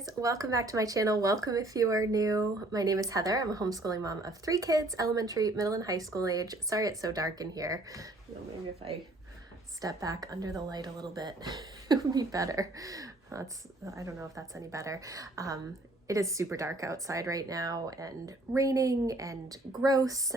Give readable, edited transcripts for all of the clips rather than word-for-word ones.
guys, welcome back to my channel. Welcome if you are new. My name is Heather. I'm a homeschooling mom of 3 kids, elementary, middle, and high school age. Sorry it's so dark in here. Maybe if I step back under the light a little bit, it would be better. I don't know if that's any better. It is super dark outside right now and raining and gross.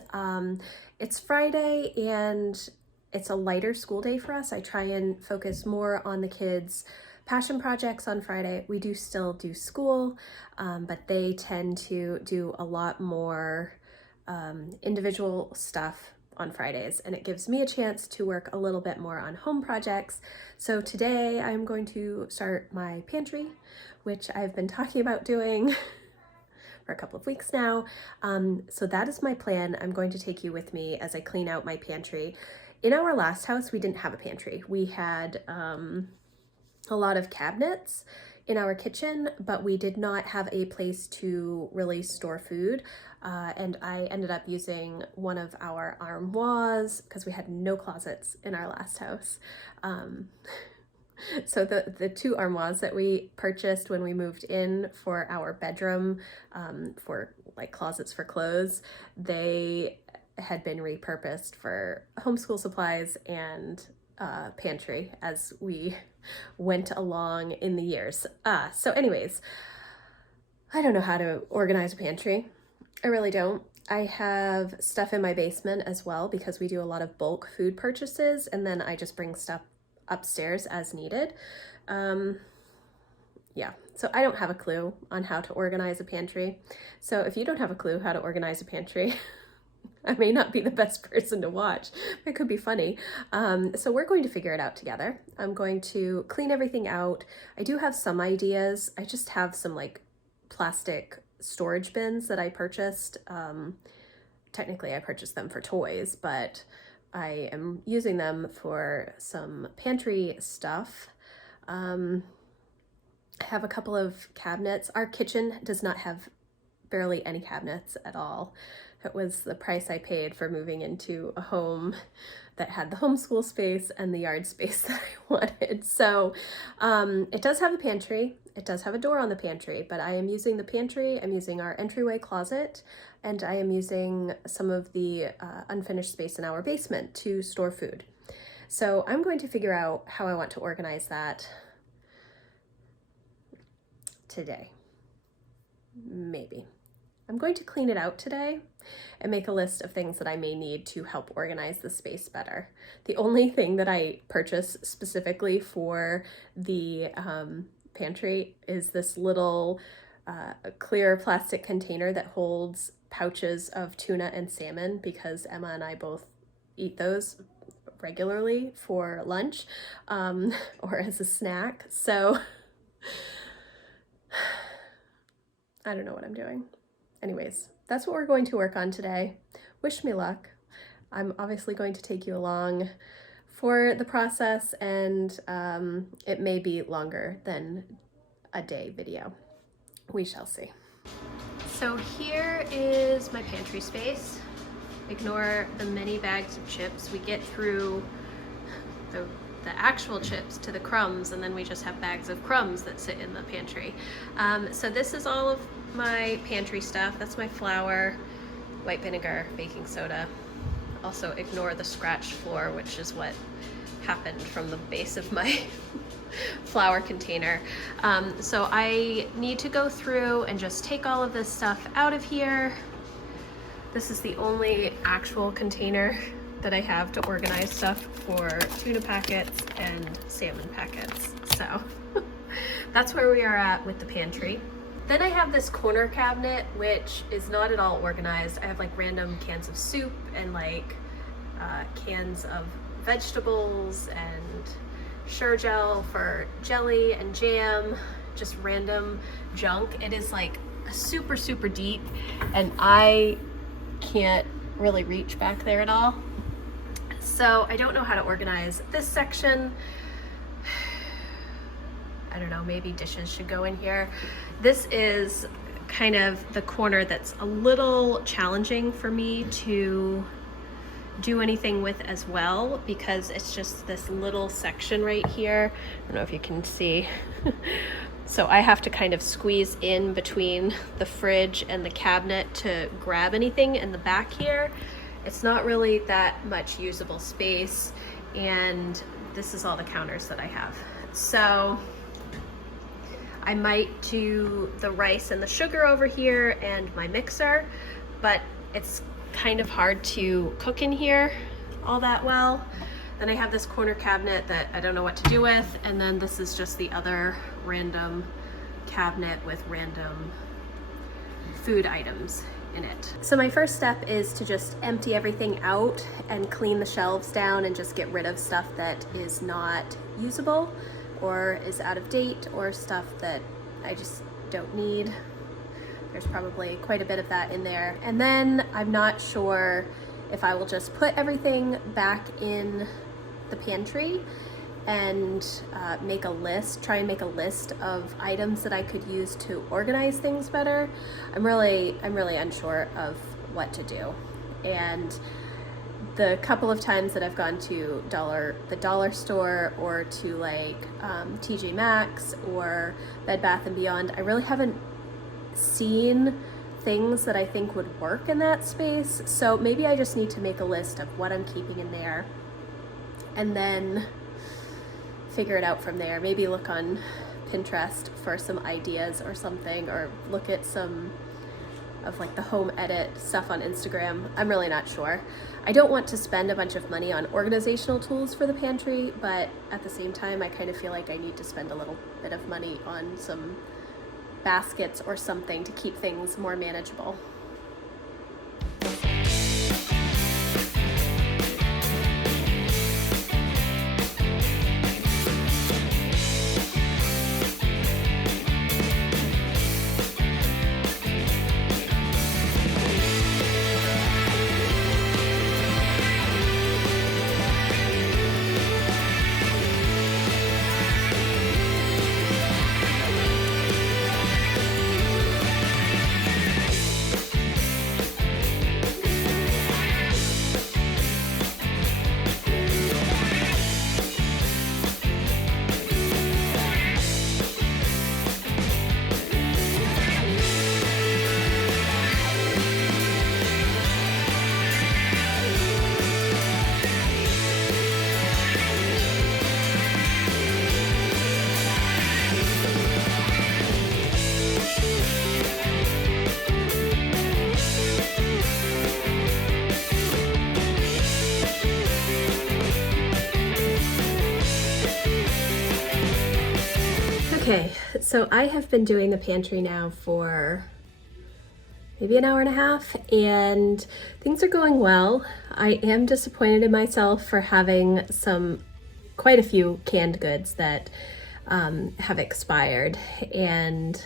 It's Friday and it's a lighter school day for us. I try and focus more on the kids' passion projects on Friday. We do still do school, but they tend to do a lot more individual stuff on Fridays, and it gives me a chance to work a little bit more on home projects. So today I'm going to start my pantry, which I've been talking about doing for a couple of weeks now. So that is my plan. I'm going to take you with me as I clean out my pantry. In our last house, we didn't have a pantry. We had a lot of cabinets in our kitchen, but we did not have a place to really store food. And I ended up using one of our armoires because we had no closets in our last house. So the 2 armoires that we purchased when we moved in for our bedroom, for like closets for clothes, they had been repurposed for homeschool supplies and pantry as we went along in the years. So anyways, I don't know how to organize a pantry. I really don't. I have stuff in my basement as well because we do a lot of bulk food purchases, and then I just bring stuff upstairs as needed. Yeah, so I don't have a clue on how to organize a pantry. So if you don't have a clue how to organize a pantry, I may not be the best person to watch. It could be funny. So we're going to figure it out together. I'm going to clean everything out. I do have some ideas. I just have some like plastic storage bins that I purchased. Technically I purchased them for toys, but I am using them for some pantry stuff. I have a couple of cabinets. Our kitchen does not have barely any cabinets at all. It was the price I paid for moving into a home that had the homeschool space and the yard space that I wanted. So it does have a pantry. It does have a door on the pantry, but I am using the pantry. I'm using our entryway closet, and I am using some of the unfinished space in our basement to store food. So I'm going to figure out how I want to organize that today. Maybe. I'm going to clean it out today and make a list of things that I may need to help organize the space better. The only thing that I purchased specifically for the pantry is this little clear plastic container that holds pouches of tuna and salmon because Emma and I both eat those regularly for lunch or as a snack. So I don't know what I'm doing. Anyways, that's what we're going to work on today. Wish me luck. I'm obviously going to take you along for the process, and it may be longer than a day video. We shall see. So here is my pantry space. Ignore the many bags of chips. We get through the actual chips to the crumbs, and then we just have bags of crumbs that sit in the pantry. So this is all of my pantry stuff. That's my flour, white vinegar, baking soda. Also ignore the scratched floor, which is what happened from the base of my flour container. So I need to go through and just take all of this stuff out of here. This is the only actual container that I have to organize stuff for tuna packets and salmon packets. So that's where we are at with the pantry. Then I have this corner cabinet, which is not at all organized. I have like random cans of soup and like cans of vegetables and Sure-Gel for jelly and jam, just random junk. It is like super, super deep, and I can't really reach back there at all. So I don't know how to organize this section. I don't know, maybe dishes should go in here. This is kind of the corner that's a little challenging for me to do anything with as well, because it's just this little section right here. I don't know if you can see, So I have to kind of squeeze in between the fridge and the cabinet to grab anything in the back here. It's not really that much usable space, and this is all the counters that I have. So I might do the rice and the sugar over here and my mixer, but it's kind of hard to cook in here all that well. Then I have this corner cabinet that I don't know what to do with, and then this is just the other random cabinet with random food items in it. So my first step is to just empty everything out and clean the shelves down and just get rid of stuff that is not usable or is out of date or stuff that I just don't need. There's probably quite a bit of that in there. And then I'm not sure if I will just put everything back in the pantry and make a list, try and make a list of items that I could use to organize things better. I'm really unsure of what to do. And the couple of times that I've gone to the dollar store or to like TJ Maxx or Bed Bath & Beyond, I really haven't seen things that I think would work in that space. So maybe I just need to make a list of what I'm keeping in there and then figure it out from there. Maybe look on Pinterest for some ideas or something, or look at some of like the home edit stuff on Instagram. I'm really not sure. I don't want to spend a bunch of money on organizational tools for the pantry, but at the same time I kind of feel like I need to spend a little bit of money on some baskets or something to keep things more manageable. Okay, so I have been doing the pantry now for maybe an hour and a half, and things are going well. I am disappointed in myself for having quite a few canned goods that have expired, and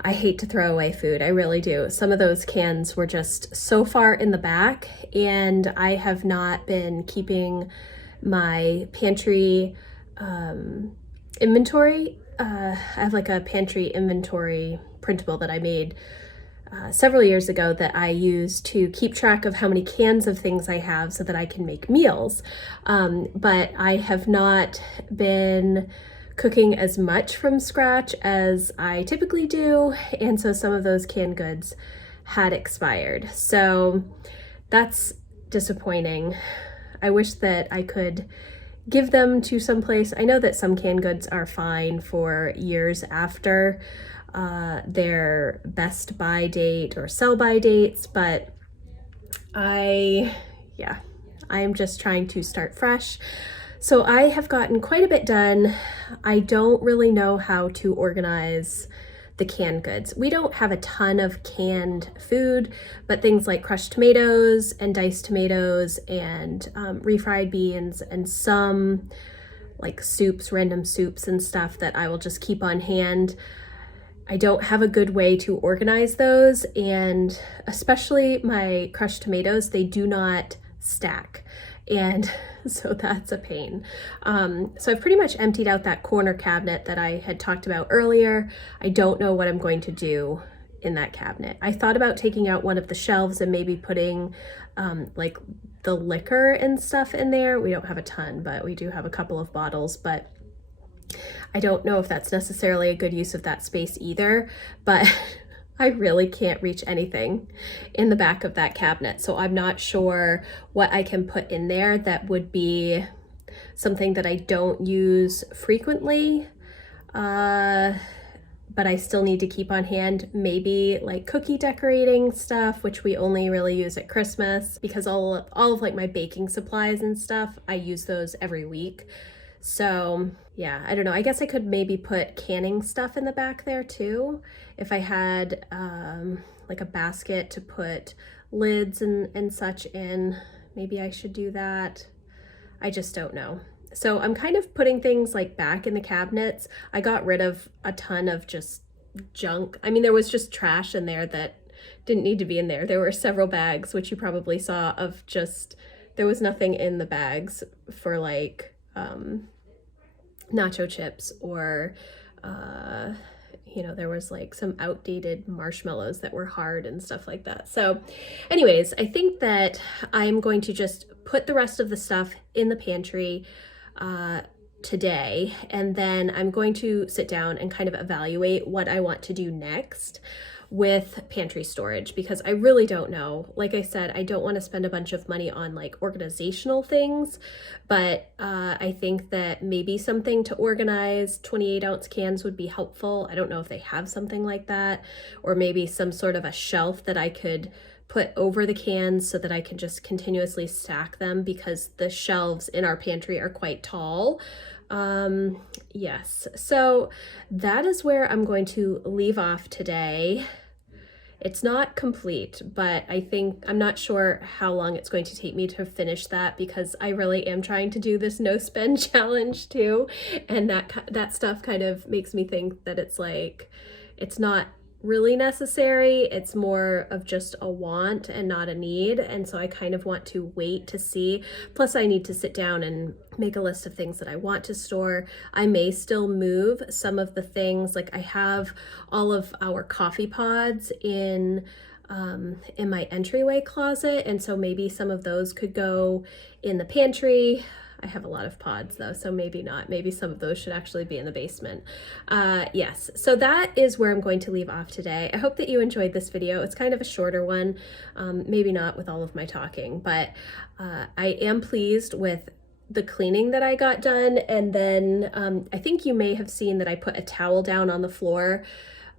I hate to throw away food. I really do. Some of those cans were just so far in the back, and I have not been keeping my pantry inventory. I have like a pantry inventory printable that I made several years ago that I use to keep track of how many cans of things I have so that I can make meals. But I have not been cooking as much from scratch as I typically do, and so some of those canned goods had expired. So that's disappointing. I wish that I could give them to someplace. I know that some canned goods are fine for years after their best buy date or sell by dates, but I'm just trying to start fresh. So I have gotten quite a bit done. I don't really know how to organize the canned goods. We don't have a ton of canned food, but things like crushed tomatoes and diced tomatoes and refried beans and some like soups, random soups and stuff that I will just keep on hand. I don't have a good way to organize those, and especially my crushed tomatoes, they do not stack. And so that's a pain. So I've pretty much emptied out that corner cabinet that I had talked about earlier. I don't know what I'm going to do in that cabinet. I thought about taking out one of the shelves and maybe putting like the liquor and stuff in there. We don't have a ton, but we do have a couple of bottles, but I don't know if that's necessarily a good use of that space either, but I really can't reach anything in the back of that cabinet. So I'm not sure what I can put in there that would be something that I don't use frequently. But I still need to keep on hand maybe like cookie decorating stuff, which we only really use at Christmas, because all of like my baking supplies and stuff, I use those every week. So yeah, I don't know. I guess I could maybe put canning stuff in the back there too. If I had like a basket to put lids and such in, maybe I should do that. I just don't know. So I'm kind of putting things like back in the cabinets. I got rid of a ton of just junk. I mean, there was just trash in there that didn't need to be in there. There were several bags, which you probably saw, of just, there was nothing in the bags for like nacho chips or you know, there was like some outdated marshmallows that were hard and stuff like that. So anyways, I think that I'm going to just put the rest of the stuff in the pantry today, and then I'm going to sit down and kind of evaluate what I want to do next with pantry storage, because I really don't know. Like I said, I don't want to spend a bunch of money on like organizational things, but I think that maybe something to organize 28-ounce cans would be helpful. I don't know if they have something like that, or maybe some sort of a shelf that I could put over the cans so that I can just continuously stack them, because the shelves in our pantry are quite tall. Yes, so that is where I'm going to leave off today. It's not complete, but I think, I'm not sure how long it's going to take me to finish that, because I really am trying to do this no spend challenge too. And that stuff kind of makes me think that it's like, it's not really necessary. It's more of just a want and not a need. And so I kind of want to wait to see. Plus I need to sit down and make a list of things that I want to store. I may still move some of the things, like I have all of our coffee pods in my entryway closet. And so maybe some of those could go in the pantry. I have a lot of pods though, so maybe not. Maybe some of those should actually be in the basement. Yes, so that is where I'm going to leave off today. I hope that you enjoyed this video. It's kind of a shorter one, maybe not with all of my talking, but I am pleased with the cleaning that I got done. And then I think you may have seen that I put a towel down on the floor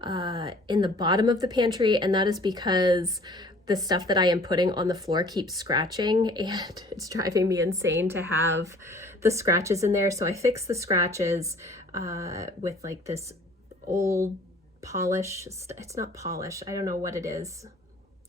in the bottom of the pantry, and that is because the stuff that I am putting on the floor keeps scratching, and it's driving me insane to have the scratches in there. So I fixed the scratches with like this old polish. It's not polish. I don't know what it is.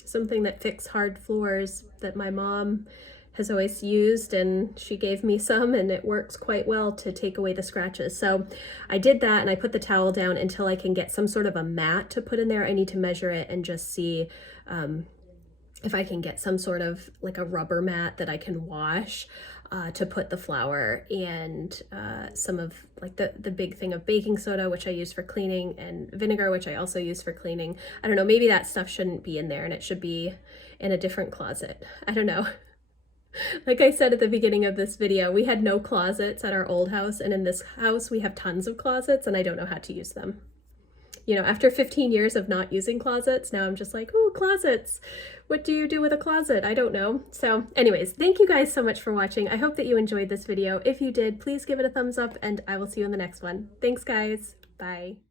Something that fixes hard floors that my mom has always used, and she gave me some, and it works quite well to take away the scratches. So I did that, and I put the towel down until I can get some sort of a mat to put in there. I need to measure it and just see if I can get some sort of like a rubber mat that I can wash to put the flour and some of like the big thing of baking soda, which I use for cleaning, and vinegar, which I also use for cleaning. I don't know, maybe that stuff shouldn't be in there and it should be in a different closet. I don't know. Like I said at the beginning of this video, we had no closets at our old house, and in this house we have tons of closets, and I don't know how to use them. You know, after 15 years of not using closets, now I'm just like, oh, closets. What do you do with a closet? I don't know. So anyways, thank you guys so much for watching. I hope that you enjoyed this video. If you did, please give it a thumbs up, and I will see you in the next one. Thanks, guys. Bye.